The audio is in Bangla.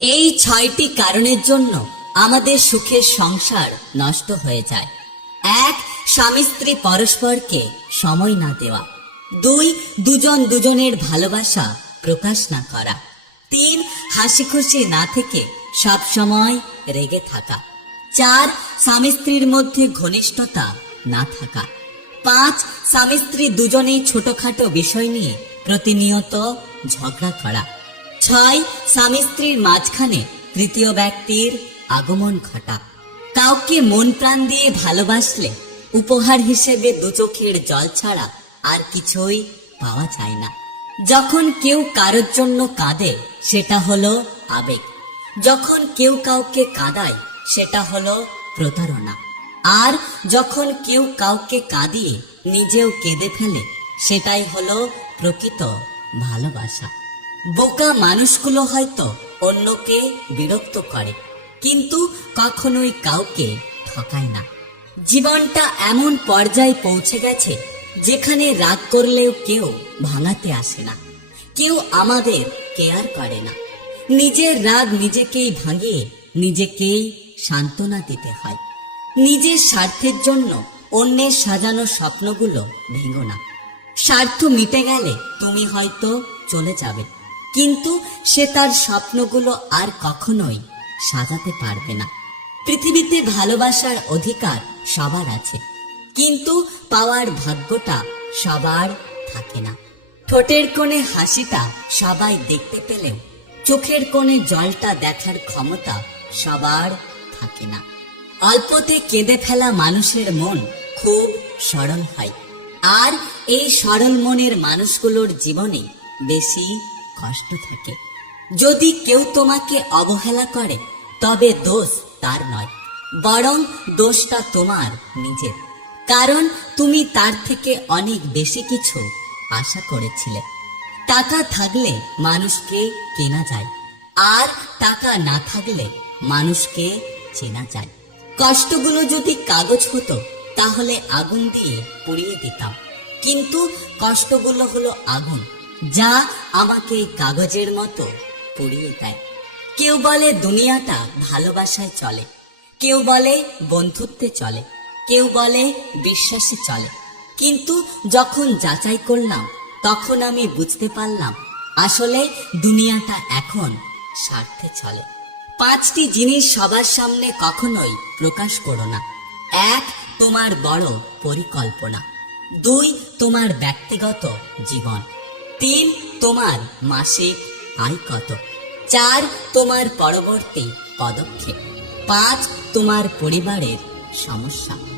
এই ছয়টি কারণের জন্য আমাদের সুখের সংসার নষ্ট হয়ে যায়। এক, স্বামী স্ত্রী পরস্পরকে সময় না দেওয়া। দুই, দুজন দুজনের ভালোবাসা প্রকাশ না করা। তিন হাসি খুশি না থেকে সব সময় রেগে থাকা। চার, স্বামী স্ত্রীর মধ্যে ঘনিষ্ঠতা না থাকা। পাঁচ, স্বামী স্ত্রী দুজনেই ছোটখাটো বিষয় নিয়ে প্রতিনিয়ত ঝগড়া করা। ছয় স্বামী স্ত্রীর মাঝখানে তৃতীয় ব্যক্তির আগমন ঘটা। কাউকে মন প্রাণ দিয়ে ভালোবাসলে উপহার হিসেবে দু চোখের জল ছাড়া আর কিছুই পাওয়া যায় না। যখন কেউ কারোর জন্য কাঁদে, সেটা হলো আবেগ। যখন কেউ কাউকে কাঁদায়, সেটা হলো প্রতারণা। আর যখন কেউ কাউকে কাঁদিয়ে নিজেও কেঁদে ফেলে, সেটাই হলো প্রকৃত ভালোবাসা। বোকা মানুষগুলো হয়তো অন্যকে বিরক্ত করে, কিন্তু কখনোই কাউকে ঠকায় না। জীবনটা এমন পর্যায়ে পৌঁছে গেছে যেখানে রাগ করলেও কেউ ভাঙাতে আসে না, কেউ আমাদের কেয়ার করে না। নিজের রাগ নিজেকেই ভাঙিয়ে নিজেকেই সান্ত্বনা দিতে হয়। নিজের স্বার্থের জন্য অন্যের সাজানো স্বপ্নগুলো ভেঙো না। স্বার্থ মিটে গেলে তুমি হয়তো চলে যাবে। কিন্তু সে তার স্বপ্নগুলো আর কখনোই সাজাতে পারবে না। পৃথিবীতে ভালোবাসার অধিকার সবার আছে, কিন্তু পাওয়ার ভাগ্যটা সবার থাকে না। ঠোঁটের কোণে হাসিটা সবাই দেখতে পেলেও চোখের কোণে জলটা দেখার ক্ষমতা সবার থাকে না। অল্পতে কেঁদে ফেলা মানুষের মন খুব সরল হয়, আর এই সরল মনের মানুষগুলোর জীবনে বেশি কষ্ট থাকে। যদি কেউ তোমাকে অবহেলা করে, তবে দোষ তার নয়, বরং দোষটা তোমার, নিজের। কারণ তুমি তার থেকে অনেক বেশি কিছু আশা করেছিলে। টাকা থাকলে মানুষকে কেনা যায়, আর টাকা না থাকলে মানুষকে চেনা যায়। কষ্টগুলো যদি কাগজ হতো, তাহলে আগুন দিয়ে পুড়িয়ে দিতাম। কিন্তু কষ্টগুলো হলো আগুন। যা আমাকে কাগজের মতো পুড়িয়ে দেয়। কেউ বলে দুনিয়াটা ভালোবাসায় চলে, কেউ বলে বন্ধুত্বে চলে, কেউ বলে বিশ্বাসে চলে। কিন্তু যখন যাচাই করলাম, তখন আমি বুঝতে পারলাম, আসলে দুনিয়াটা এখন স্বার্থে চলে। পাঁচটি জিনিস সবার সামনে কখনোই প্রকাশ করো না। এক, তোমার বড় পরিকল্পনা। দুই, তোমার ব্যক্তিগত জীবন। তিন তোমার মাসিক আয় কত? চার তোমার পরবর্তী পদক্ষেপ। পাঁচ তোমার পরিবারের সমস্যা।